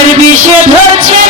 প্রেমের বিষে ধরছে